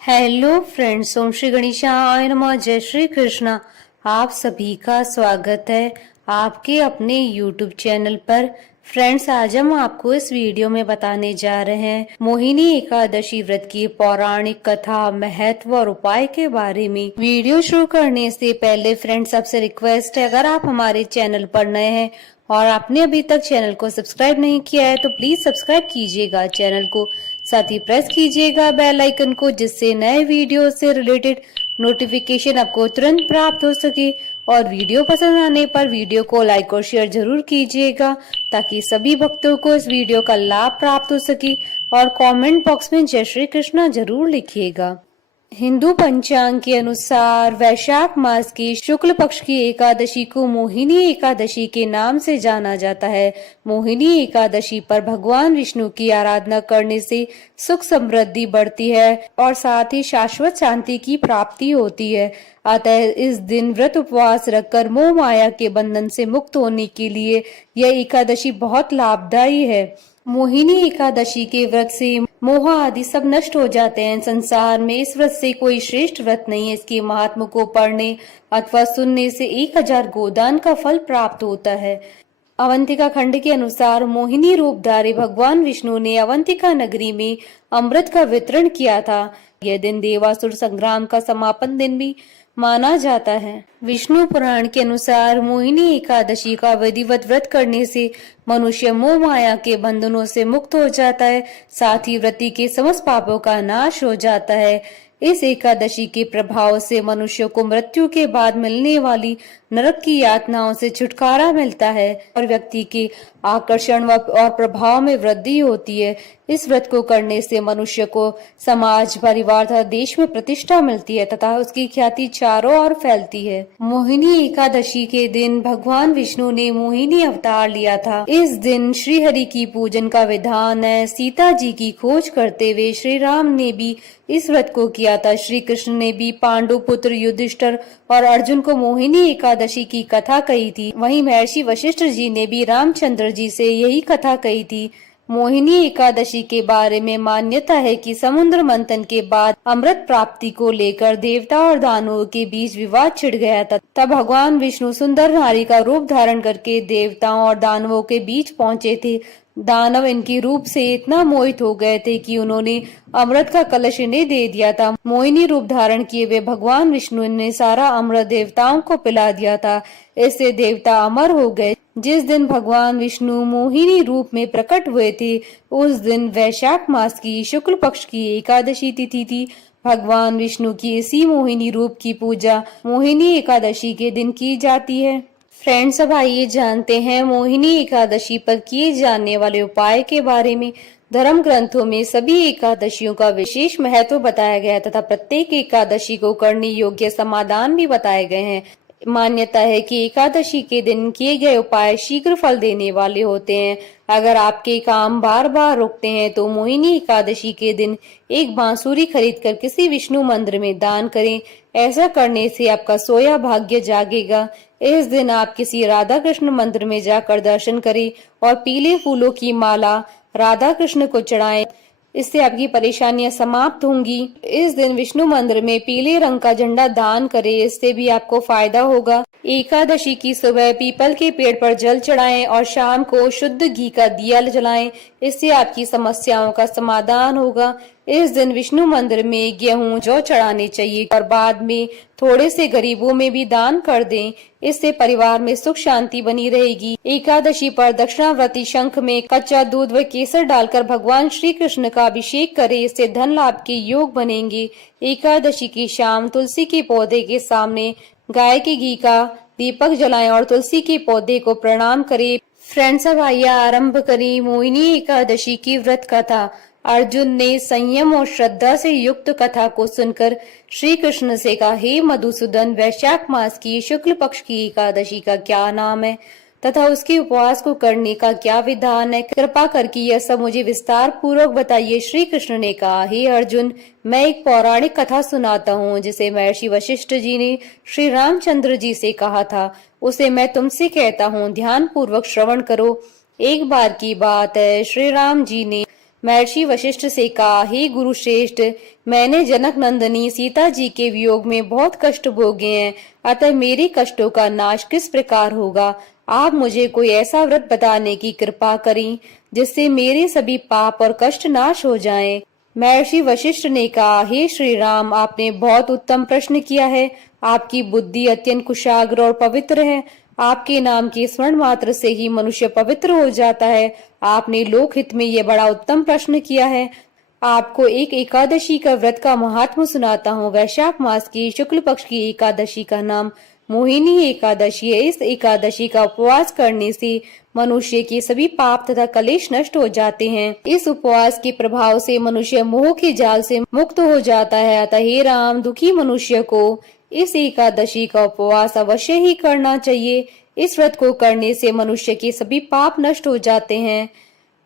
Hello friends, ओम श्री गणेशाय नमः। जय श्री कृष्णा। आप सभी का स्वागत है आपके अपने YouTube चैनल पर। फ्रेंड्स, आज हम आपको इस वीडियो में बताने जा रहे हैं मोहिनी एकादशी व्रत की पौराणिक कथा, महत्व और उपाय के बारे में। वीडियो शुरू करने से पहले फ्रेंड्स, आपसे रिक्वेस्ट है, अगर आप हमारे चैनल पर नए हैं और आपने अभी तक चैनल को सब्सक्राइब नहीं किया है तो प्लीज सब्सक्राइब कीजिएगा चैनल को, साथ ही प्रेस कीजिएगा बेल आइकन को, जिससे नए वीडियो से रिलेटेड नोटिफिकेशन आपको तुरंत प्राप्त हो सके। और वीडियो पसंद आने पर वीडियो को लाइक और शेयर जरूर कीजिएगा ताकि सभी भक्तों को इस वीडियो का लाभ प्राप्त हो सके। और कमेंट बॉक्स में जय श्री कृष्णा जरूर लिखिएगा। हिंदू पंचांग के अनुसार वैशाख मास की शुक्ल पक्ष की एकादशी को मोहिनी एकादशी के नाम से जाना जाता है। मोहिनी एकादशी पर भगवान विष्णु की आराधना करने से सुख समृद्धि बढ़ती है और साथ ही शाश्वत शांति की प्राप्ति होती है। अतः इस दिन व्रत उपवास रखकर मोह माया के बंधन से मुक्त होने के लिए यह एकादशी बहुत लाभदायी है। मोहिनी एकादशी के व्रत से मोह आदि सब नष्ट हो जाते हैं। संसार में इस व्रत से कोई श्रेष्ठ व्रत नहीं है। इसके महात्म को पढ़ने अथवा सुनने से 1000 गोदान का फल प्राप्त होता है। अवंतिका खंड के अनुसार मोहिनी रूपधारी भगवान विष्णु ने अवंतिका नगरी में अमृत का वितरण किया था। यह दिन देवासुर संग्राम का समापन दिन भी माना जाता है। विष्णु पुराण के अनुसार मोहिनी एकादशी का विधिवत व्रत करने से मनुष्य मोह माया के बंधनों से मुक्त हो जाता है, साथ ही व्रती के समस्त पापों का नाश हो जाता है। इस एकादशी के प्रभाव से मनुष्य को मृत्यु के बाद मिलने वाली नरक की यातनाओं से छुटकारा मिलता है और व्यक्ति के आकर्षण और प्रभाव में वृद्धि होती है। इस व्रत को करने से मनुष्य को समाज, परिवार तथा देश में प्रतिष्ठा मिलती है तथा उसकी ख्याति चारों ओर फैलती है। मोहिनी एकादशी के दिन भगवान विष्णु ने मोहिनी अवतार लिया था। इस दिन श्री हरि की पूजन का विधान है। सीता जी की खोज करते हुए श्री राम ने भी इस व्रत को किया था। श्री कृष्ण ने भी पांडु पुत्र युधिष्ठिर और अर्जुन को मोहिनी एकादशी की कथा कही थी। वहीं महर्षि वशिष्ठ जी ने भी रामचंद्र जी से यही कथा कही थी। मोहिनी एकादशी के बारे में मान्यता है कि समुद्र मंथन के बाद अमृत प्राप्ति को लेकर देवता और दानवों के बीच विवाद छिड़ गया था। तब भगवान विष्णु सुंदर नारी का रूप धारण करके देवताओं और दानवों के बीच पहुंचे थे। दानव इनके रूप से इतना मोहित हो गए थे कि उन्होंने अमृत का कलश इन्हें दे दिया था। मोहिनी रूप धारण किए हुए भगवान विष्णु ने सारा अमृत देवताओं को पिला दिया था। इससे देवता अमर हो गए। जिस दिन भगवान विष्णु मोहिनी रूप में प्रकट हुए थे उस दिन वैशाख मास की शुक्ल पक्ष की एकादशी तिथि थी। भगवान विष्णु की इसी मोहिनी रूप की पूजा मोहिनी एकादशी के दिन की जाती है। फ्रेंड्स, अब आइए जानते हैं मोहिनी एकादशी पर किए जाने वाले उपाय के बारे में। धर्म ग्रंथों में सभी एकादशियों का विशेष महत्व बताया गया है तथा प्रत्येक एकादशी को करने योग्य समाधान भी बताए गए हैं। मान्यता है कि एकादशी के दिन किए गए उपाय शीघ्र फल देने वाले होते हैं। अगर आपके काम बार बार रुकते हैं तो मोहिनी एकादशी के दिन एक बांसुरी खरीदकर किसी विष्णु मंदिर में दान करें। ऐसा करने से आपका सोया भाग्य जागेगा। इस दिन आप किसी राधा कृष्ण मंदिर में जाकर दर्शन करें और पीले फूलों की माला राधा कृष्ण को चढ़ाएं। इससे आपकी परेशानियां समाप्त होंगी। इस दिन विष्णु मंदिर में पीले रंग का झंडा दान करें, इससे भी आपको फायदा होगा। एकादशी की सुबह पीपल के पेड़ पर जल चढ़ाएं और शाम को शुद्ध घी का दिया जलाएं। इससे आपकी समस्याओं का समाधान होगा। इस दिन विष्णु मंदिर में गेहूं, जौ चढ़ाने चाहिए और बाद में थोड़े से गरीबों में भी दान कर दें। इससे परिवार में सुख शांति बनी रहेगी। एकादशी पर दक्षिणावर्ती शंख में कच्चा दूध व केसर डालकर भगवान श्री कृष्ण का अभिषेक करें। इससे धन लाभ के योग बनेंगे। एकादशी की शाम तुलसी के पौधे के सामने गाय के घी का दीपक जलाएं और तुलसी के पौधे को प्रणाम करें। फ्रेंड्स, अब आइए आरंभ करें मोहिनी एकादशी की व्रत कथा। अर्जुन ने संयम और श्रद्धा से युक्त कथा को सुनकर श्री कृष्ण से कहा, हे मधुसूदन, वैशाख मास की शुक्ल पक्ष की एकादशी का क्या नाम है तथा उसके उपवास को करने का क्या विधान है? कृपा करके यह सब मुझे विस्तार पूर्वक बताइए। श्री कृष्ण ने कहा, हे अर्जुन, मैं एक पौराणिक कथा सुनाता हूँ जिसे महर्षि वशिष्ठ जी ने श्री रामचंद्र जी से कहा था। उसे मैं तुमसे कहता हूँ, ध्यान पूर्वक श्रवण करो। एक बार की बात है, श्री राम जी ने महर्षि वशिष्ठ से कहा, हे गुरु श्रेष्ठ, मैंने जनक नंदनी सीता जी के वियोग में बहुत कष्ट भोगे हैं, अतः मेरे कष्टों का नाश किस प्रकार होगा? आप मुझे कोई ऐसा व्रत बताने की कृपा करें जिससे मेरे सभी पाप और कष्ट नाश हो जाएं। महर्षि वशिष्ठ ने कहा, हे श्री राम, आपने बहुत उत्तम प्रश्न किया है। आपकी बुद्धि अत्यंत कुशाग्र और पवित्र है। आपके नाम के स्मरण मात्र से ही मनुष्य पवित्र हो जाता है। आपने लोकहित में ये बड़ा उत्तम प्रश्न किया है। आपको एक एकादशी का व्रत का महात्म सुनाता हूँ। वैशाख मास की शुक्ल पक्ष की एकादशी का नाम मोहिनी एकादशी है। इस एकादशी का उपवास करने से मनुष्य के सभी पाप तथा कलेश नष्ट हो जाते हैं। इस उपवास के प्रभाव से मनुष्य मोह के जाल से मुक्त हो जाता है। अतः हे राम, दुखी मनुष्य को इस एकादशी का उपवास अवश्य ही करना चाहिए। इस व्रत को करने से मनुष्य के सभी पाप नष्ट हो जाते हैं।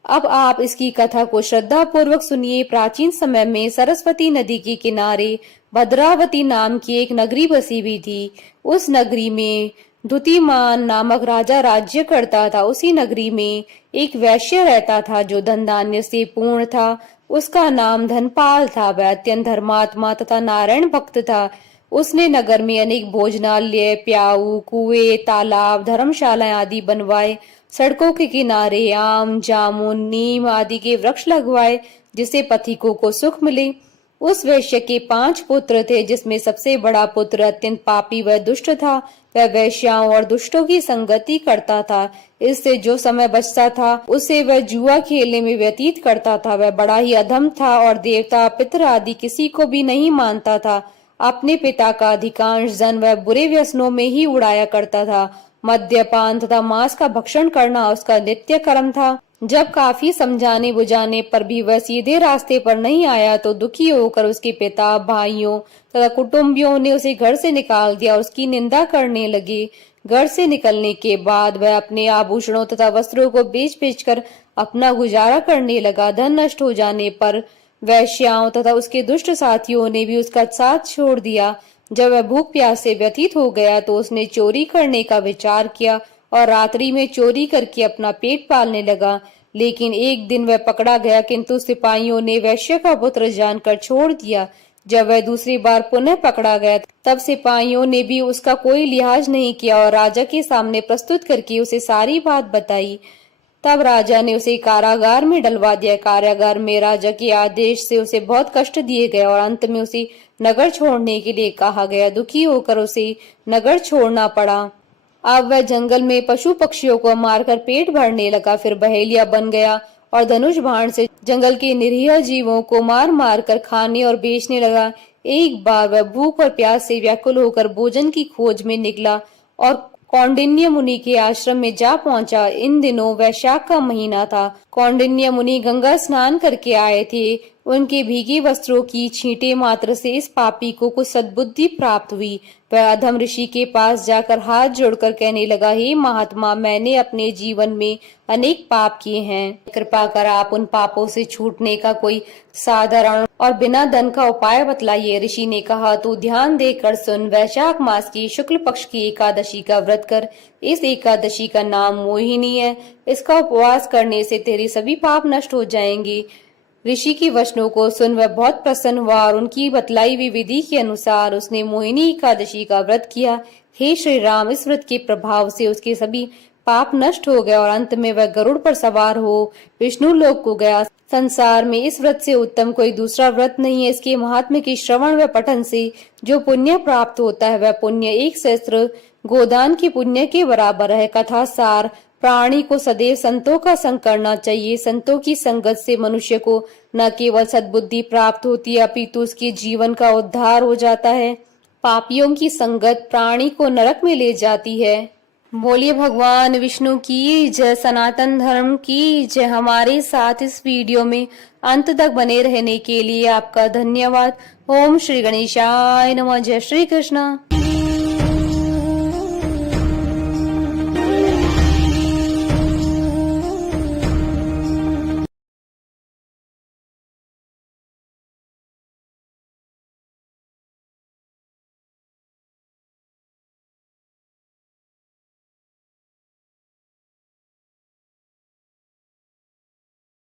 अब आप इसकी कथा को श्रद्धा पूर्वक सुनिए। प्राचीन समय में सरस्वती नदी के किनारे भद्रावती नाम की एक नगरी बसी हुई थी। उस नगरी में द्युतिमान नामक राजा राज्य करता था। उसी नगरी में एक वैश्य रहता था जो धन धान्य से पूर्ण था। उसका नाम धनपाल था। वह अत्यंत धर्मात्मा तथा नारायण भक्त था। उसने नगर में अनेक भोजनालय, प्याऊ, कुएं, तालाब, धर्मशालाएं आदि बनवाए। सड़कों के किनारे आम, जामुन, नीम आदि के वृक्ष लगवाए जिससे पथिकों को सुख मिले। उस वैश्य के 5 पुत्र थे, जिसमें सबसे बड़ा पुत्र अत्यंत पापी व दुष्ट था। वह वैश्याओं और दुष्टों की संगति करता था। इससे जो समय बचता था उसे वह जुआ खेलने में व्यतीत करता था। वह बड़ा ही अधम था और देवता, पितर आदि किसी को भी नहीं मानता था। अपने पिता का अधिकांश धन वह बुरे व्यसनों में ही उड़ाया करता था। मद्यपान तथा मांस का भक्षण करना उसका नित्य कर्म था। जब काफी समझाने बुझाने पर भी वह सीधे रास्ते पर नहीं आया तो दुखी होकर उसके पिता, भाइयों तथा कुटुंबियों ने उसे घर से निकाल दिया और उसकी निंदा करने लगे। घर से निकलने के बाद वह अपने आभूषणों तथा वस्त्रों को बेच बेच कर अपना गुजारा करने लगा। धन नष्ट हो जाने पर वैश्याओं तथा उसके दुष्ट साथियों ने भी उसका साथ छोड़ दिया। जब वह भूख प्यास से व्यथित हो गया तो उसने चोरी करने का विचार किया और रात्रि में चोरी करके अपना पेट पालने लगा। लेकिन एक दिन वह पकड़ा गया, किंतु सिपाहियों ने वैश्य का पुत्र जानकर छोड़ दिया। जब वह दूसरी बार पुनः पकड़ा गया तब सिपाहियों ने भी उसका कोई लिहाज नहीं किया और राजा के सामने प्रस्तुत करके उसे सारी बात बताई। तब राजा ने उसे कारागार में डलवा दिया। कारागार में राजा के आदेश से उसे बहुत कष्ट दिए गए और अंत में उसे नगर छोड़ने के लिए कहा गया। दुखी होकर उसे नगर छोड़ना पड़ा। अब वह जंगल में पशु पक्षियों को मारकर पेट भरने लगा। फिर बहेलिया बन गया और धनुष बाण से जंगल के निरीह जीवों को मार मार कर खाने और बेचने लगा। एक बार वह भूख और प्यास से व्याकुल होकर भोजन की खोज में निकला और कौंडिन्य मुनि के आश्रम में जा पहुंचा। इन दिनों वैशाख का महीना था। कौंडिन्य मुनि गंगा स्नान करके आए थे। उनके भीगे वस्त्रों की छींटे मात्र से इस पापी को कुछ सद्बुद्धि प्राप्त हुई। वह अधम ऋषि के पास जाकर हाथ जोड़कर कहने लगा, हे महात्मा, मैंने अपने जीवन में अनेक पाप किए हैं। कृपा कर आप उन पापों से छूटने का कोई साधारण और बिना धन का उपाय बतलाइए। ऋषि ने कहा, तू ध्यान देकर सुन। वैशाख मास की शुक्ल पक्ष की एकादशी का व्रत कर। इस एकादशी का नाम मोहिनी है। इसका उपवास करने से तेरे सभी पाप नष्ट हो जाएंगे। ऋषि की वचनों को सुन वह बहुत प्रसन्न हुआ और उनकी बतलाई हुई विधि के अनुसार उसने मोहिनी एकादशी का व्रत किया। हे श्री राम, इस व्रत के प्रभाव से उसके सभी पाप नष्ट हो गए और अंत में वह गरुड़ पर सवार हो विष्णु लोक को गया। संसार में इस व्रत से उत्तम कोई दूसरा व्रत नहीं है। इसके महात्म्य के श्रवण व पठन से जो पुण्य प्राप्त होता है वह पुण्य 1 सहस्त्र गोदान के पुण्य के बराबर है। कथा सार, प्राणी को सदैव संतों का संग करना चाहिए। संतों की संगत से मनुष्य को न केवल सद्बुद्धि प्राप्त होती है अपितु उसके जीवन का उद्धार हो जाता है। पापियों की संगत प्राणी को नरक में ले जाती है। बोलिए भगवान विष्णु की जय, सनातन धर्म की जय। हमारे साथ इस वीडियो में अंत तक बने रहने के लिए आपका धन्यवाद। ओम श्री गणेशाय नमः। जय श्री कृष्ण।